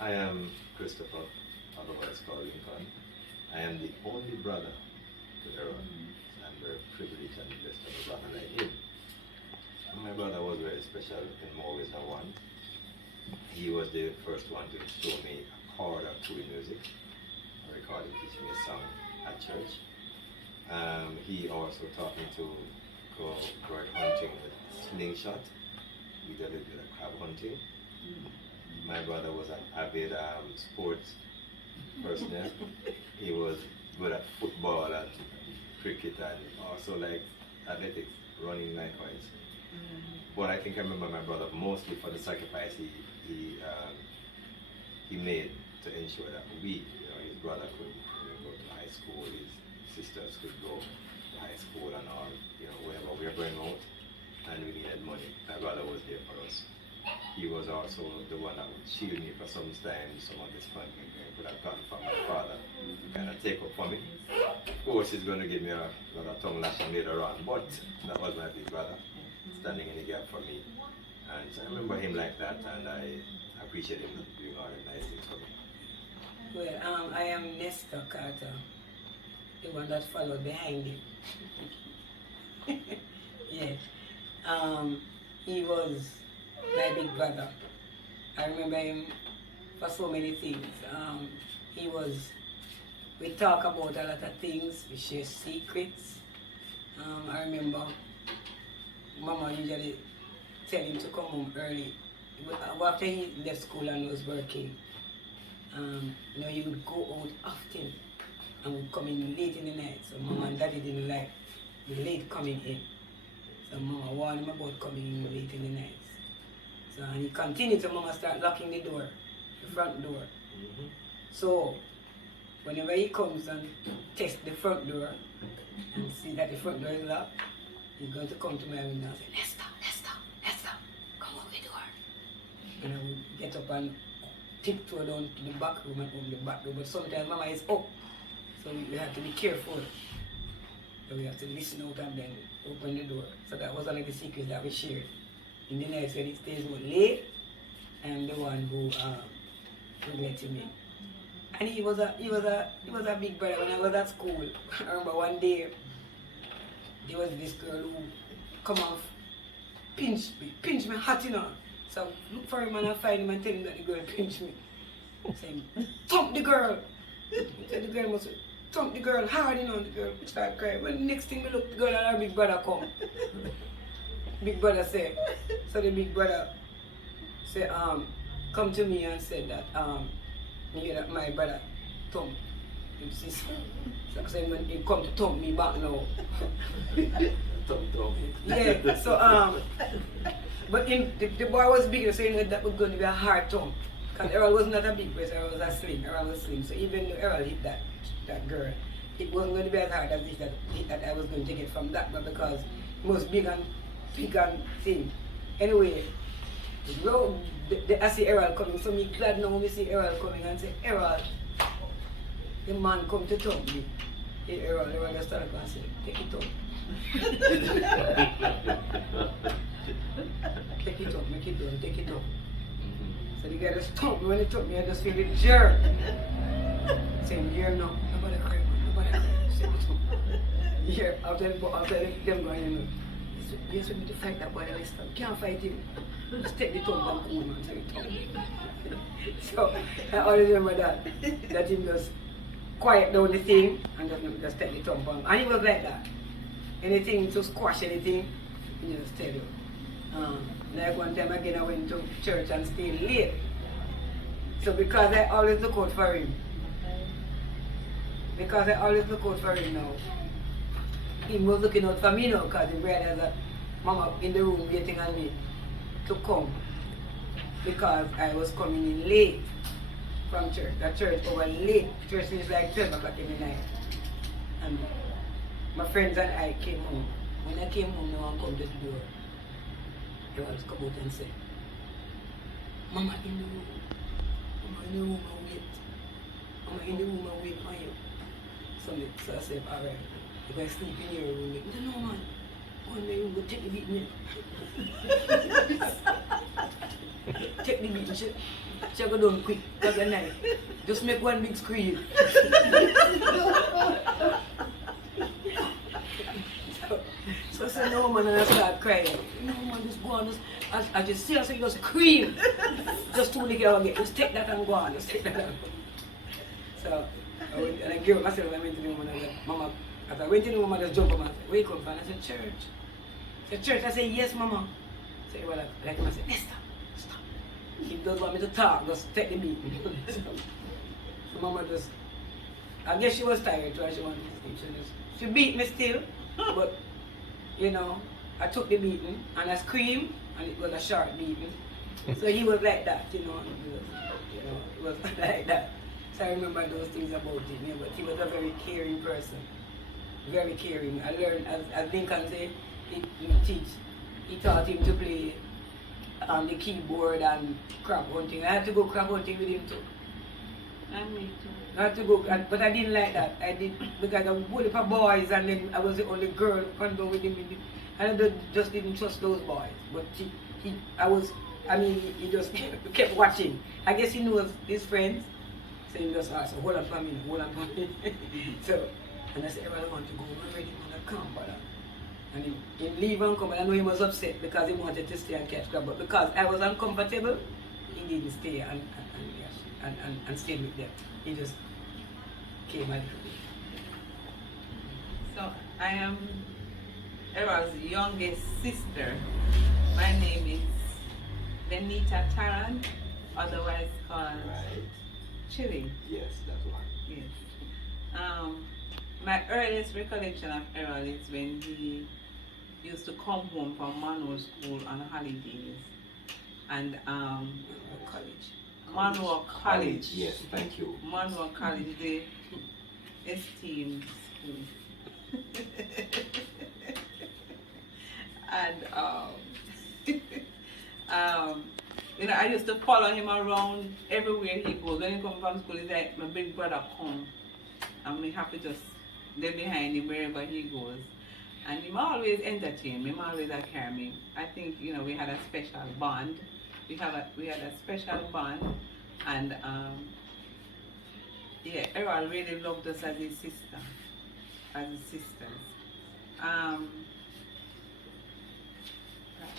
I am Christopher, otherwise called Lincoln. I am the only brother to Errol. I'm very privileged and blessed to have a brother like him. My brother was very special in more ways than one. He was the first one to show me a chord or two in music. I recall him teaching me a song at church. He also taught me to go bird hunting with slingshot. We did a little bit of crab hunting. My brother was an avid sports person. He was good at football and cricket and also like athletics, running likewise. But I think I remember my brother mostly for the sacrifice he made to ensure that his brother could go to high school, his sisters could go to high school and all, whenever we were going out and we needed money, my brother was there for us. He was also the one that would shield me for some time, some of this funding could have come from my father, kind of take up for me. Of course, he's going to give me a lot of tongue lashing later on, but that was my big brother, standing in the gap for me. And I remember him like that, and I appreciate him doing all the nice things for me. Well, I am Nestor Carter, the one that followed behind him. Yeah. He was my big brother. I remember him for so many things. We talk about a lot of things, we share secrets. I remember Mama usually tell him to come home early. After he left school and was working, he would go out often and would come in late in the night. So Mama and Daddy didn't like the late coming in. So Mama warned him about coming in late in the night. So and he continued to Mama start locking the door, the front door. So whenever he comes and tests the front door and see that the front door is locked, he's going to come to my window and say, Nestor, come open the door. And I would get up and tiptoe down to the back room and open the back door. But sometimes Mama is up, so we have to be careful. So we have to listen out and then open the door. So that was one of the secrets that we shared. In the nights when he stays out late, I'm the one who would let him in. And he was a big brother when I was at school. I remember one day there was this girl who come off, pinch me hot So I look for him and I find him and tell him that the girl pinched me. Saying, thump the girl. So the girl must thump the girl hard, the girl start crying. When the next thing we look, the girl and her big brother come. Big brother say, so the big brother say, come to me and said that, that my brother thump his sister. So I said, he come to thump me back now. Thump. Yeah, so, but the boy was bigger, so that was going to be a hard thump. Because Errol was not a big person, Errol was a slim, Errol was slim. So even though Errol hit that girl, it wasn't going to be as hard as that I was going to get from that, but because he was big and thin. Anyway, I see Errol coming, so me glad now when we see Errol coming and say, Errol, the man come to talk me. Hey Errol just started and say, take it up. Take it up, make it done, take it up. So the guy just took me. When he took me, I just feel it jerk. Saying, here no, nobody cry, nobody cry. Say it up. Here, after them going, yes, we need to fight that boy this time. Can't fight him. Just take the tongue back home and take it up. So I always remember that he just quiet down the thing and just take the tongue back. And he was like that. Anything to squash anything, he just tell you. Like one time again I went to church and stayed late. So because I always look out for him. Now. He was looking out for me now because he realized that Mama in the room waiting on me to come. Because I was coming in late from church. The church over late. Church is like 12 o'clock in the night. And my friends and I came home. When I came home, no one come to the door. They always come out and say, Mama in the room. Mama in the room and wait. Mama in the room and wait for you. So I said, alright, if I sleep in your room, they said, no man, go in my room, go take the beating. Take the beating, She go down quick, because the night. Just make one big scream. So no man, and I start crying. No man, just go on, I just see her, so you just scream. Just to the girl again, just take that and go on, just take that and go. So, and I gave myself, I went to the woman, I said, Mama, as I went to the woman, I just jumped up and I said, where you come from? I said, church. I said, church? I said, yes, Mama. So, well, I said, stop. He doesn't want me to talk, just take the beat. So Mama just, I guess she was tired too, and she wanted to sleep. She beat me still, but, you know, I took the beating, and I screamed, and it was a short beating. So he was like that, you know, it was like that. So I remember those things about him, you know, but he was a very caring person. Very caring. I learned, as Deacon said, he taught him to play the keyboard and crab hunting. I had to go crab hunting with him too. And me too. I had to go, but I didn't like that. I did, because I was bullied for boys, and then I was the only girl who go with him. And I just didn't trust those boys. But he just kept watching. I guess he knows his friends. So he just asked, hold on for me. So, and I said, Errol, I want to go. I'm ready, man, I come, brother. And he leave and come, and I know he was upset because he wanted to stay and catch crab. But because I was uncomfortable, he didn't stay and stayed with them. He just came a little bit. So I am Errol's youngest sister. My name is Benita Tarrant, otherwise called Chili. Yes, that's one. Yes. My earliest recollection of Errol is when he used to come home from manual school on holidays. And Manual College. Yes, thank you. Manual College, the esteemed school. And you know, I used to follow him around everywhere he goes. When he comes from school, he's like, my big brother come, and we have to just stay behind him wherever he goes. And him always entertain me, him always carry me. I think, you know, we had a special bond. We had a special bond, and yeah, Errol really loved us as his sister, as his sisters.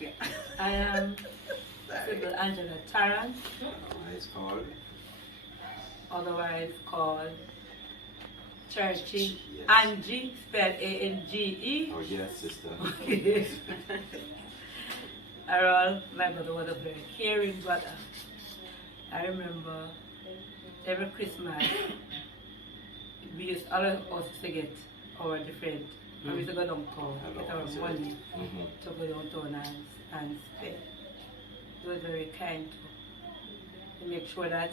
Yeah. I am Sybil Angela Tarrant, otherwise called Churchy Yes. Angie, spelled A-N-G-E. Oh yes, sister. Errol, my brother, was a very caring brother. I remember every Christmas, we used all of us to get our different, we used to go downtown, get our money to go downtown and spend. He was very kind to make sure that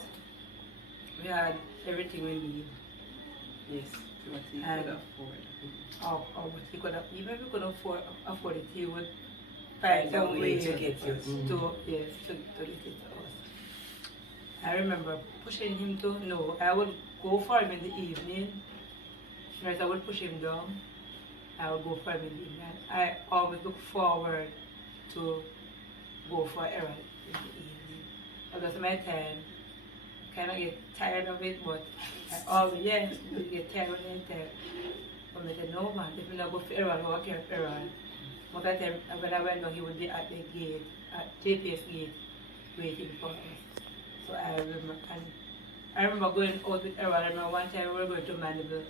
we had everything we need. Yes. What he And could afford. Or what he could have, even if we couldn't afford it, he would Find find a some way way to get you. to get it to us. I remember pushing him to, no, I would go for him in the evening. Right, I would push him down. I would go for him in the evening. I always look forward to go for Errol in the evening. Because my time, kind of get tired of it, but I always, yes, you get tired when you're tired. But I said, no man, if you not go for Errol, I'll care for Errol. Most of the time, when I went down, he would be at the gate, at JPS gate, waiting for us. So I remember going out with Errol. I remember one time we were going to Mandeville,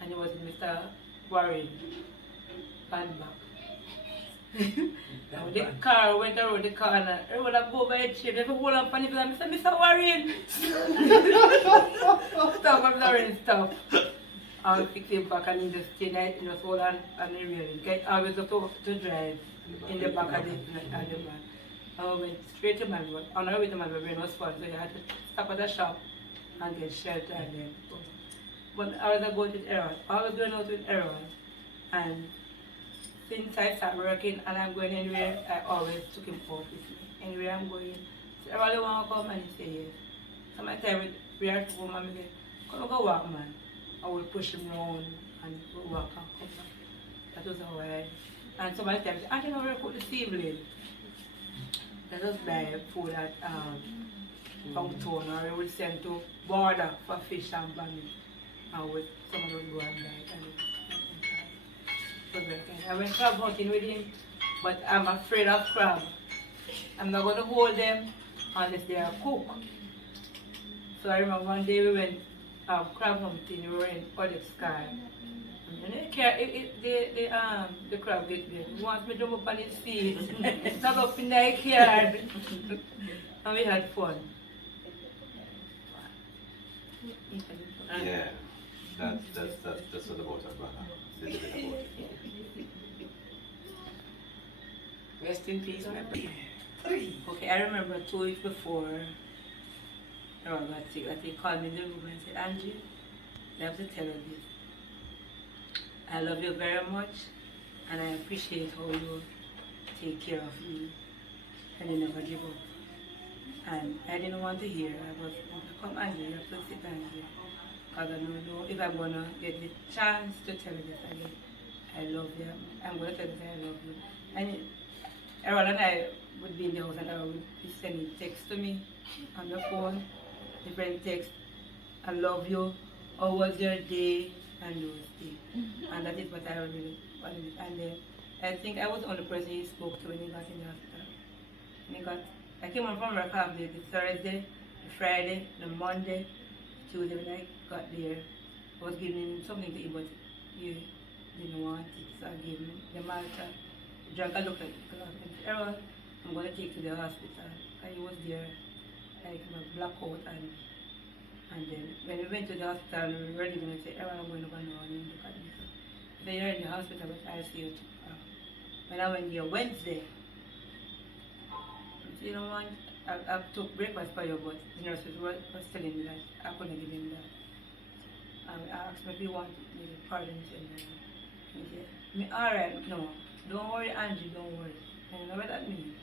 and it was Mr. Warren Van back. And the car went around the corner. Errol would go by a chair. They would hold up on it and say, Mr. Warren! Stop, Mr. Warren, stop. I would fix him back and he just stayed there, you know, hold on the railing. I always look to drive in the back of the van. I went straight to Mandeville. On our way to Mandeville, it was fun, so you had to stop at the shop and get shelter and then. But I was going with Errol. I was going out with Errol. And since I started working and I'm going anywhere, I always took him out with me. Anywhere I'm going, so Errol, you want to come? And he said yes. Sometimes we are to home and I say, come go walk, man. I will push him around and walk and come back. That was how I. And sometimes I didn't know where to put the evening. I just buy food at from town, or we would send to border for fish and bunny. And with someone would go and buy it. And it was very kind. I went crab hunting with him, but I'm afraid of crab. I'm not going to hold them unless they are cooked. So I remember one day we went crab hunting, we were in Project Sky. And the crab get there. He wants me to jump up on his feet. Stop up in the yard. And we had fun. Yeah, that's what about our brother. It's a little bit about it. Rest in peace, my brother. Okay, I remember 2 weeks before Errol got sick, that he called me in the room and said, Angie, I have to tell you this. I love you very much, and I appreciate how you take care of me, and you never give up. And I didn't want to hear. I was, come Angie, you have to sit down here. Because I don't know if I'm going to get the chance to tell you this again. I love you. I'm going to tell you that I love you. And Errol and I would be in the house and Errol would be sending texts to me on the phone, different texts. I love you. How was your day? And those things. And that is what I really wanted. And then I think I was the only person he spoke to when he got in the hospital. I came home from work half day, the Thursday, the Friday, the Monday, Tuesday when I got there. I was giving him something to eat, but he didn't want it, so I gave him the Malta. He drank a look at it, and said, Errol, I'm going to take you to the hospital. And he was there, like a blackout, and then when we went to the hospital, we were leaving, I said, Errol, I'm going over now and look at me. So you're in the hospital, but I'll see you tomorrow. When I went there Wednesday, you know what, I took breakfast for you, but the nurse was telling me that I couldn't give him that. I asked him if he wanted me to pardon him. He said, alright, no, don't worry Angie, don't worry. And you know what that means?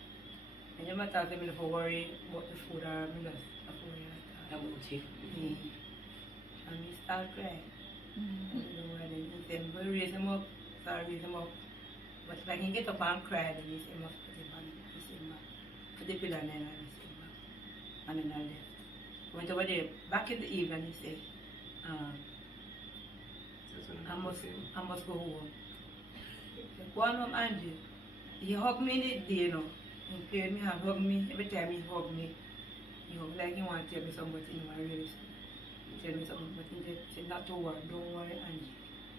And you might talk to me if I worry about the food or me just worry About you. And he started crying. And you know, and then he said, I'm going to raise him up, so I raise him up. But when he get up and cry, then he said, I must put him on. He said, put the pillow on and I said, and then I left. Went over there, back in the evening, he said, I must go home. Go on home, Angie. He hugged me in the day, you know. He played me and hugged me. Every time he hugged me, he hugged like he wanted to tell me something, but he didn't want to really tell me something. But he said, not to worry, don't worry, Angie.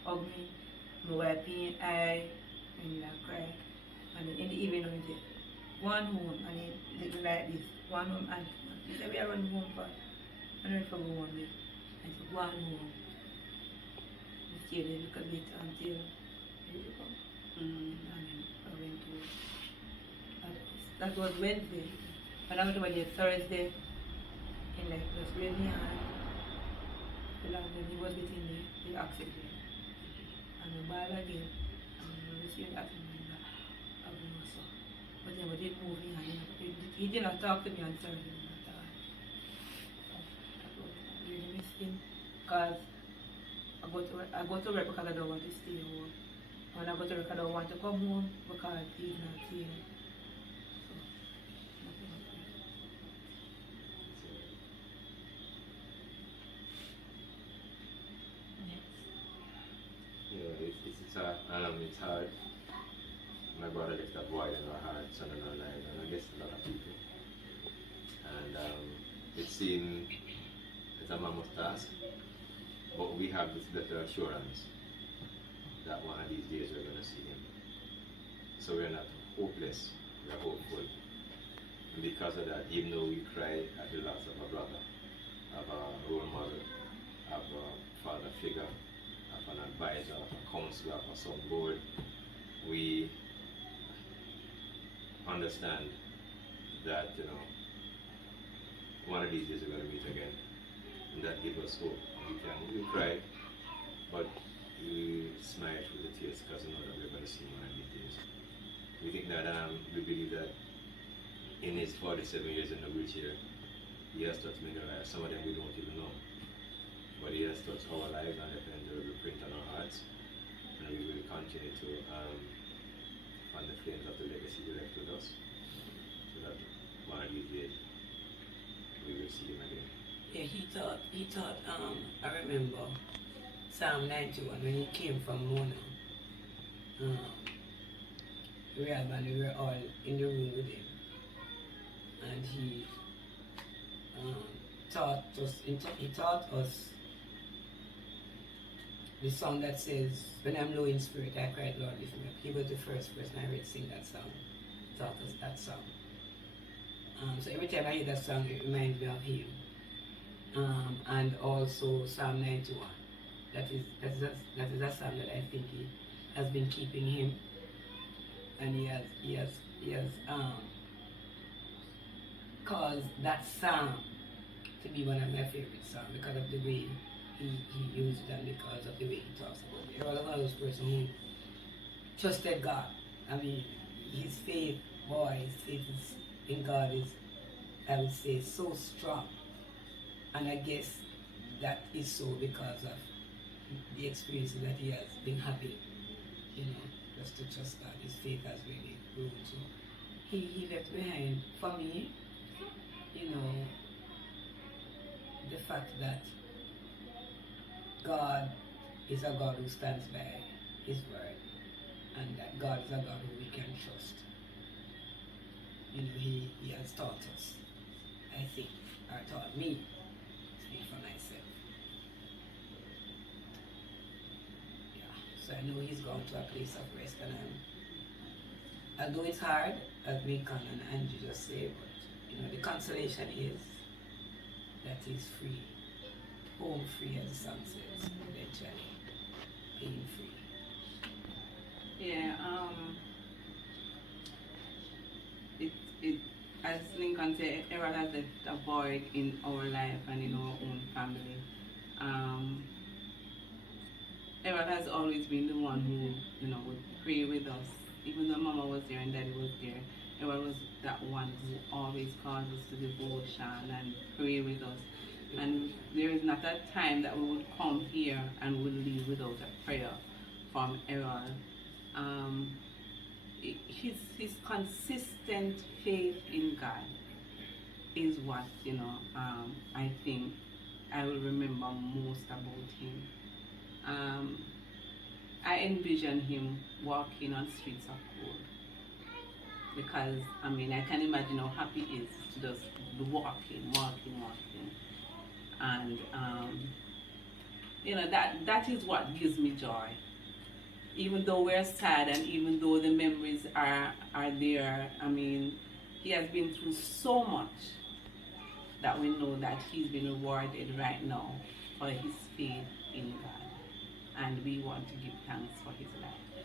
Hug me, my wipe in eye, and I cry. And in the evening, he said, one home, and he did like this, one home, and he said, we are running home for, I don't know if I go one day. I said, one home. We stayed there a little bit until he come. And then I went to, that was Wednesday. When I went over there Thursday, and like just really hard. And then he was getting the accident. And the ball again, and we received that in the also. But then we did move in, and he did not talk to me on Thursday at all. I really miss him, because I go to work because I don't want to stay home. When I go to work, I don't want to come home because he's not here. So, nothing like that. Yeah, it's hard. My brother left that void in our hearts and in our lives, and I guess a lot of people. And it seemed it's a mammoth task, but we have this better assurance that one of these days we're going to see him. So we're not hopeless, we're hopeful. And because of that, even though we cry at the loss of a brother, of a role model, of a father figure, of an advisor, of a counselor, of some board, we understand that, you know, one of these days we're going to meet again. And that gives us hope. We cry, but we smile through the tears because we know that we're going to see one of these days. We think that, we believe that in his 47 years in the wheelchair, he has touched many lives. Some of them we don't even know. But he has touched our lives and left an indelible print on our hearts. And we will continue to fan the flames of the legacy he left with us. So that one of these days we you will see him again. Yeah, he taught, I remember Psalm 91 when he came from Mona. Errol and we were all in the room with him. And he taught us the song that says, when I'm low in spirit, I cried, Lord, lift me up. He was the first person I heard sing that song. He taught us that song. So every time I hear that song, it reminds me of him. And also Psalm 91. That is a psalm that I think he has been keeping him, and he has caused that psalm to be one of my favorite songs because of the way he used it and because of the way he talks about it. Errol was one of those person who trusted God. I mean, his faith in God is, I would say, so strong. And I guess that is so because of the experiences that he has been having, just to trust God. His faith has really grown. So he left behind, for me, the fact that God is a God who stands by his word, and that God is a God who we can trust. He has taught us, I think, or taught me, speak for myself. So I know he's gone to a place of rest, and although it's hard, as Deacon and Angie just say, but the consolation is that he's free, home free, as the song says, eventually, being free. Yeah, it as Lincoln said, Errol has left a void in our life and in our own family. Errol has always been the one who, would pray with us. Even though Mama was there and Daddy was there, Errol was that one who always called us to devotion and pray with us. And there is not a time that we would come here and would leave without a prayer from Errol. His consistent faith in God is what, I think I will remember most about him. I envision him walking on streets of gold because I can imagine how happy he is to just be walking, and that is what gives me joy. Even though we're sad and even though the memories are there, he has been through so much that we know that he's been rewarded right now for his faith in God. And we want to give thanks for his life.